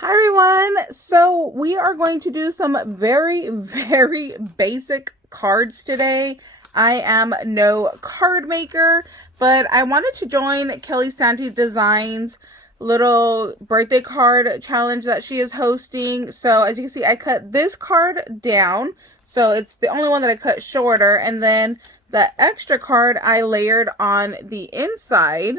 Hi everyone. So we are going to do some very basic cards today. I am no card maker, but I wanted to join Kelly Santi Designs little birthday card challenge that she is hosting. So as you can see, I cut this card down. So it's the only one that I cut shorter, and then the extra card I layered on the inside.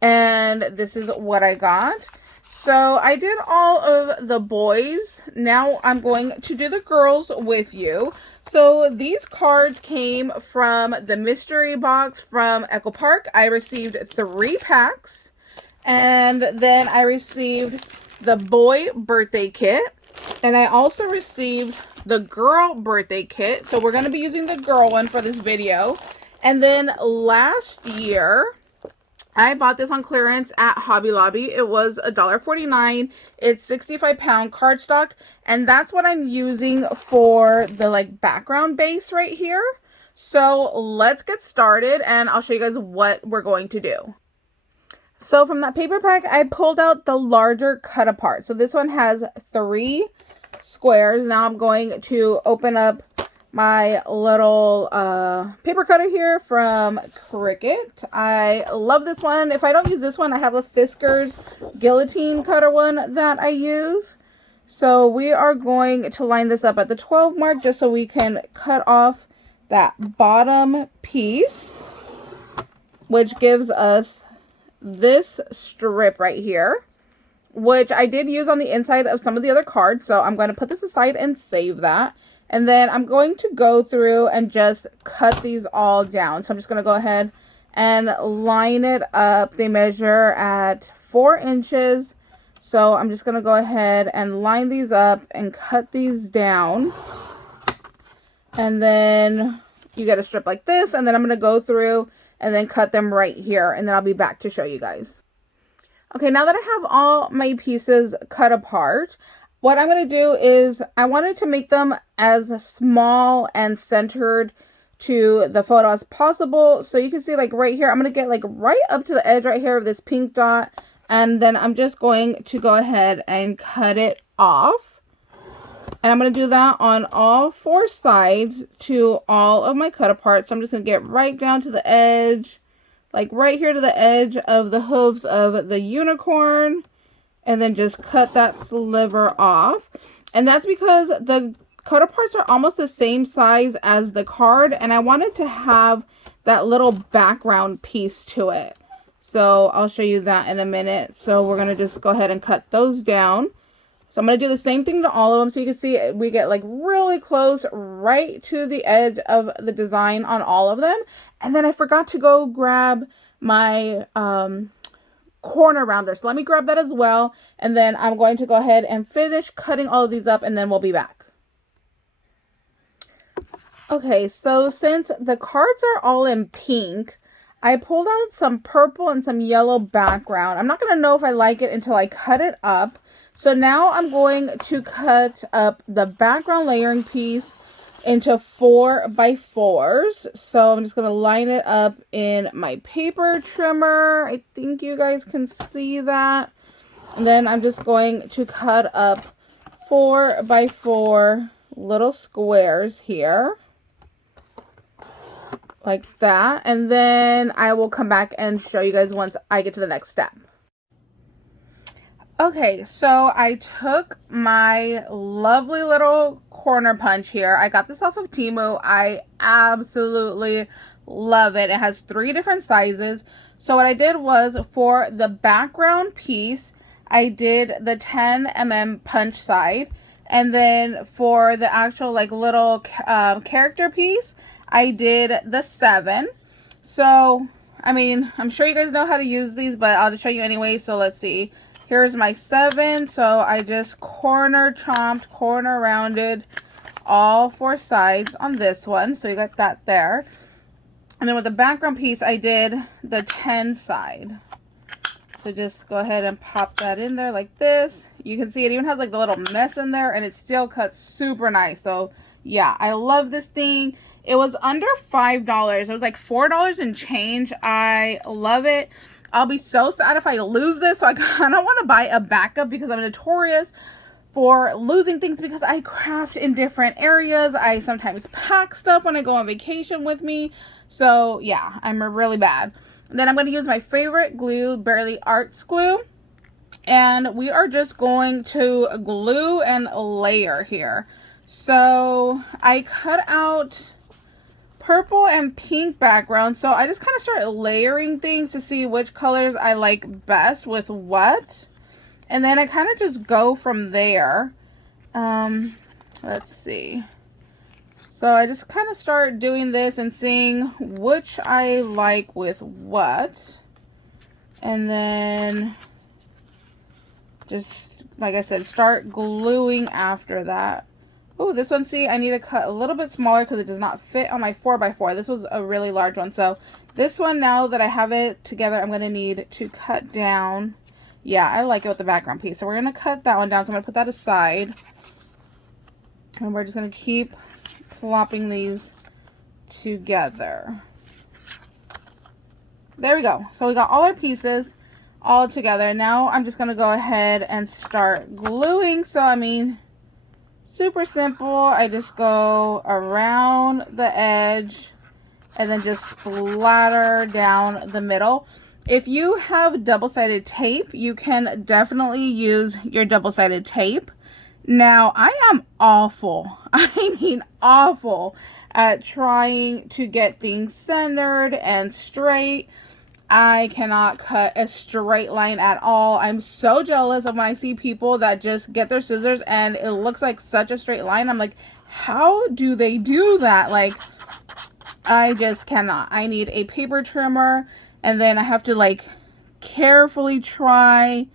And this is what I got. So I did all of the boys. Now I'm going to do the girls with you. So these cards came from the mystery box from Echo Park. I received 3 packs. And then I received the boy birthday kit. And I also received the girl birthday kit. So we're going to be using the girl one for this video. And then last year, I bought this on clearance at Hobby Lobby. It was $1.49. It's 65-pound cardstock, and that's what I'm using for the background base right here. So let's get started, and I'll show you guys what we're going to do. So from that paper pack, I pulled out the larger cut apart. So this one has 3 squares. Now I'm going to open up my little paper cutter here from Cricut. I love this one. If I don't use this one, I have a Fiskars guillotine cutter one that I use. So we are going to line this up at the 12 mark just so we can cut off that bottom piece, which gives us this strip right here, which I did use on the inside of some of the other cards. So I'm going to put this aside and save that. And then I'm going to go through and just cut these all down. So I'm just going to go ahead and line it up. They measure at 4 inches. So I'm just going to go ahead and line these up and cut these down. And then you get a strip like this. And then I'm going to go through and then cut them right here. And then I'll be back to show you guys. Okay, now that I have all my pieces cut apart, what I'm going to do is I wanted to make them as small and centered to the photo as possible. So you can see right here, I'm going to get right up to the edge right here of this pink dot. And then I'm just going to go ahead and cut it off. And I'm going to do that on all 4 sides to all of my cut apart. So I'm just going to get right down to the edge, right here to the edge of the hooves of the unicorn. And then just cut that sliver off. And that's because the cut aparts are almost the same size as the card. And I wanted to have that little background piece to it. So I'll show you that in a minute. So we're going to just go ahead and cut those down. So I'm going to do the same thing to all of them. So you can see we get really close right to the edge of the design on all of them. And then I forgot to go grab my corner rounder. So let me grab that as well. And then I'm going to go ahead and finish cutting all of these up, and then we'll be back. Okay, so since the cards are all in pink, I pulled out some purple and some yellow background. I'm not going to know if I like it until I cut it up. So now I'm going to cut up the background layering piece into 4x4s. So I'm just going to line it up in my paper trimmer. I think you guys can see that. And then I'm just going to cut up 4x4 little squares here. Like that. And then I will come back and show you guys once I get to the next step. Okay, so I took my lovely little corner punch here. I got this off of Temu. I absolutely love it. It has 3 different sizes. So what I did was, for the background piece, I did the 10 mm punch side. And then for the actual little character piece, I did the 7. So, I mean, I'm sure you guys know how to use these, but I'll just show you anyway. So let's see. Here's my 7. So I just corner chomped, corner rounded all 4 sides on this one. So you got that there. And then with the background piece, I did the 10 side. So just go ahead and pop that in there like this. You can see it even has the little mess in there, and it still cuts super nice. So yeah, I love this thing. It was under $5. It was $4 and change. I love it. I'll be so sad if I lose this. So I kind of want to buy a backup because I'm notorious for losing things because I craft in different areas. I sometimes pack stuff when I go on vacation with me. So yeah, I'm really bad. And then I'm going to use my favorite glue, Barely Arts glue. And we are just going to glue and layer here. So I cut out purple and pink background. So I just kind of started layering things to see which colors I like best with what. And then I kind of just go from there. Let's see. So I just kind of start doing this and seeing which I like with what. And then just, like I said, start gluing after that. Oh, this one, see, I need to cut a little bit smaller because it does not fit on my 4x4. This was a really large one. So this one, now that I have it together, I'm going to need to cut down. Yeah, I like it with the background piece. So we're going to cut that one down. So I'm going to put that aside. And we're just going to keep plopping these together. There we go. So we got all our pieces all together. Now I'm just going to go ahead and start gluing. So, I mean, super simple. I just go around the edge and then just splatter down the middle. If you have double-sided tape, you can definitely use your double-sided tape. Now, I am awful, I mean awful, at trying to get things centered and straight. I cannot cut a straight line at all. I'm so jealous of when I see people that just get their scissors and it looks like such a straight line. I'm like, how do they do that? Like, I just cannot. I need a paper trimmer, and then I have to like carefully try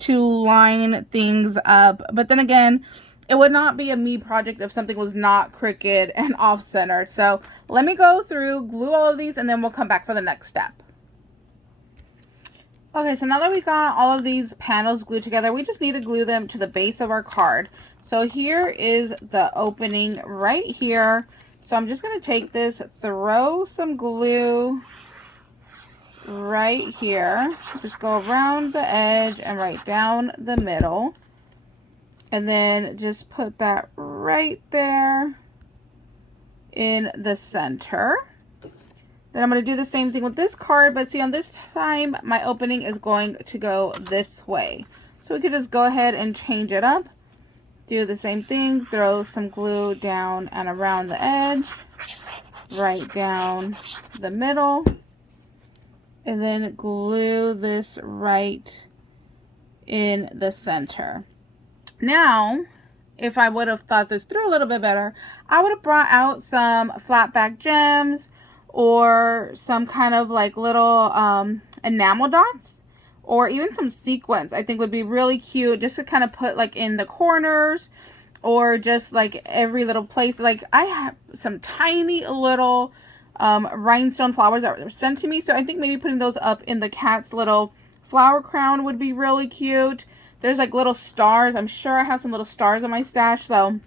to line things up. But then again, it would not be a me project if something was not crooked and off-centered. So let me go through, glue all of these, and then we'll come back for the next step. Okay, so now that we got all of these panels glued together, we just need to glue them to the base of our card. So here is the opening right here. So I'm just going to take this, throw some glue right here. Just go around the edge and right down the middle. And then just put that right there in the center. Then I'm going to do the same thing with this card, but see, on this time, my opening is going to go this way. So we could just go ahead and change it up. Do the same thing, throw some glue down and around the edge, right down the middle, and then glue this right in the center. Now, if I would have thought this through a little bit better, I would have brought out some flat back gems or some kind of like little enamel dots, or even some sequins. I think would be really cute just to kind of put like in the corners or just like every little place. Like I have some tiny little rhinestone flowers that were sent to me, so I think maybe putting those up in the cat's little flower crown would be really cute. There's like little stars. I'm sure I have some little stars in my stash, so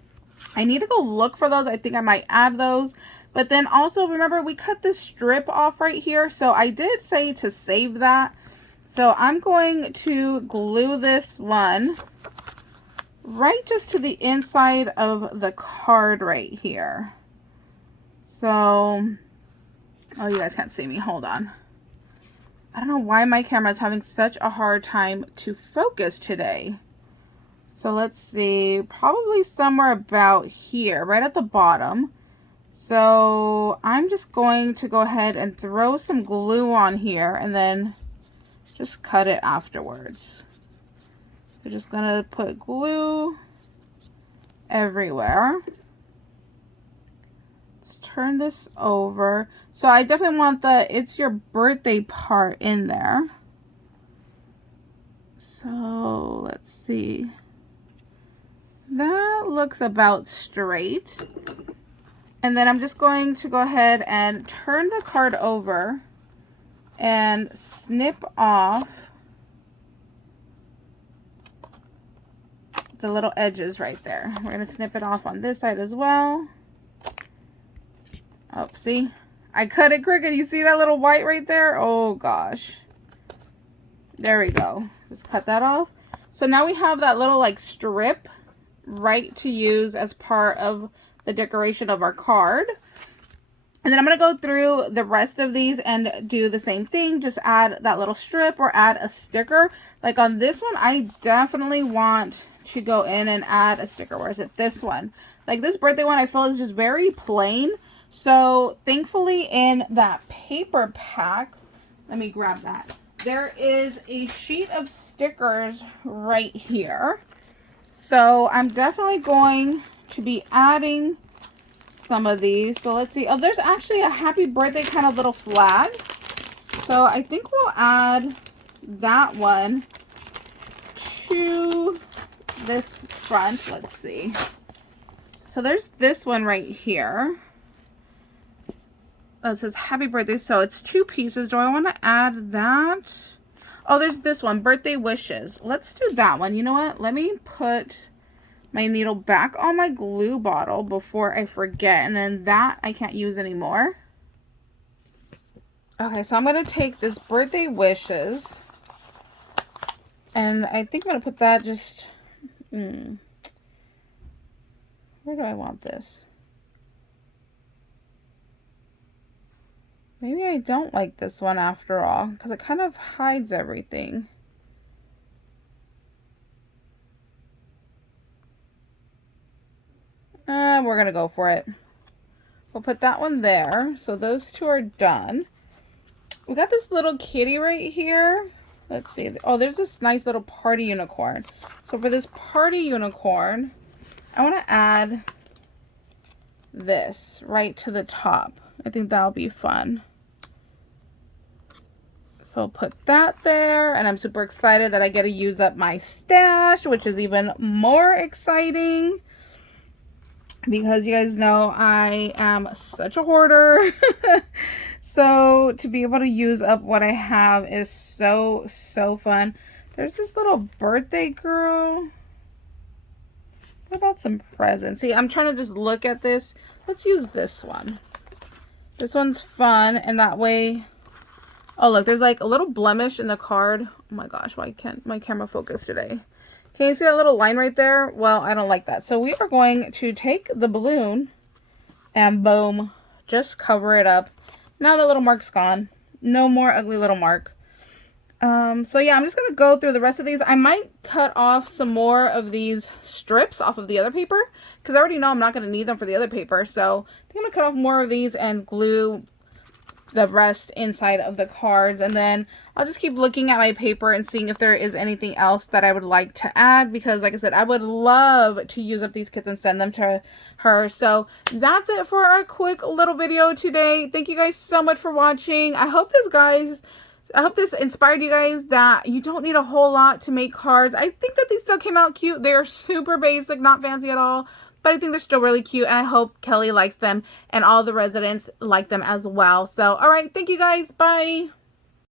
I need to go look for those. I think I might add those. But then also remember, we cut this strip off right here, so I did say to save that. So I'm going to glue this one right just to the inside of the card right here. So, oh, you guys can't see me. Hold on. I don't know why my camera is having such a hard time to focus today. So let's see, probably somewhere about here, right at the bottom. So I'm just going to go ahead and throw some glue on here and then just cut it afterwards. We're just gonna put glue everywhere. Let's turn this over. So I definitely want the "it's your birthday" part in there. So let's see. That looks about straight. And then I'm just going to go ahead and turn the card over and snip off the little edges right there. We're going to snip it off on this side as well. Oh, see? I cut it crooked. You see that little white right there? Oh, gosh. There we go. Just cut that off. So now we have that little like strip right to use as part of the decoration of our card. And then I'm going to go through the rest of these and do the same thing. Just add that little strip or add a sticker. Like on this one, I definitely want to go in and add a sticker. Where is it? This one. Like this birthday one, I feel is just very plain. So thankfully in that paper pack, let me grab that. There is a sheet of stickers right here. So I'm definitely going to be adding some of these. So let's see. Oh, there's actually a happy birthday kind of little flag. So I think we'll add that one to this front. Let's see. So there's this one right here. Oh, it says happy birthday. So it's 2 pieces. Do I want to add that? Oh, there's this one, birthday wishes. Let's do that one. You know what? Let me put my needle back on my glue bottle before I forget. And then that I can't use anymore. Okay, so I'm going to take this birthday wishes. And I think I'm going to put that just... where do I want this? Maybe I don't like this one after all, because it kind of hides everything. We're going to go for it. We'll put that one there. So those 2 are done. We got this little kitty right here. Let's see. Oh, there's this nice little party unicorn. So for this party unicorn, I want to add this right to the top. I think that'll be fun. So I'll put that there, and I'm super excited that I get to use up my stash, which is even more exciting because you guys know I am such a hoarder. So to be able to use up what I have is so fun. There's this little birthday girl. What about some presents? See, I'm trying to just look at this. Let's use this one. This one's fun, and that way... Oh, look, there's like a little blemish in the card. Oh my gosh, why can't my camera focus today? Can you see that little line right there? Well, I don't like that. So we are going to take the balloon and boom, just cover it up. Now the little mark's gone. No more ugly little mark. So yeah, I'm just going to go through the rest of these. I might cut off some more of these strips off of the other paper because I already know I'm not going to need them for the other paper. So I think I'm going to cut off more of these and glue the rest inside of the cards, and then I'll just keep looking at my paper and seeing if there is anything else that I would like to add, because like I said, I would love to use up these kits and send them to her. So that's it for our quick little video today. Thank you guys so much for watching. I hope this inspired you guys that you don't need a whole lot to make cards. I think that these still came out cute. They are super basic, not fancy at all, but I think they're still really cute, and I hope Kelly likes them and all the residents like them as well. So, all right, thank you guys. Bye.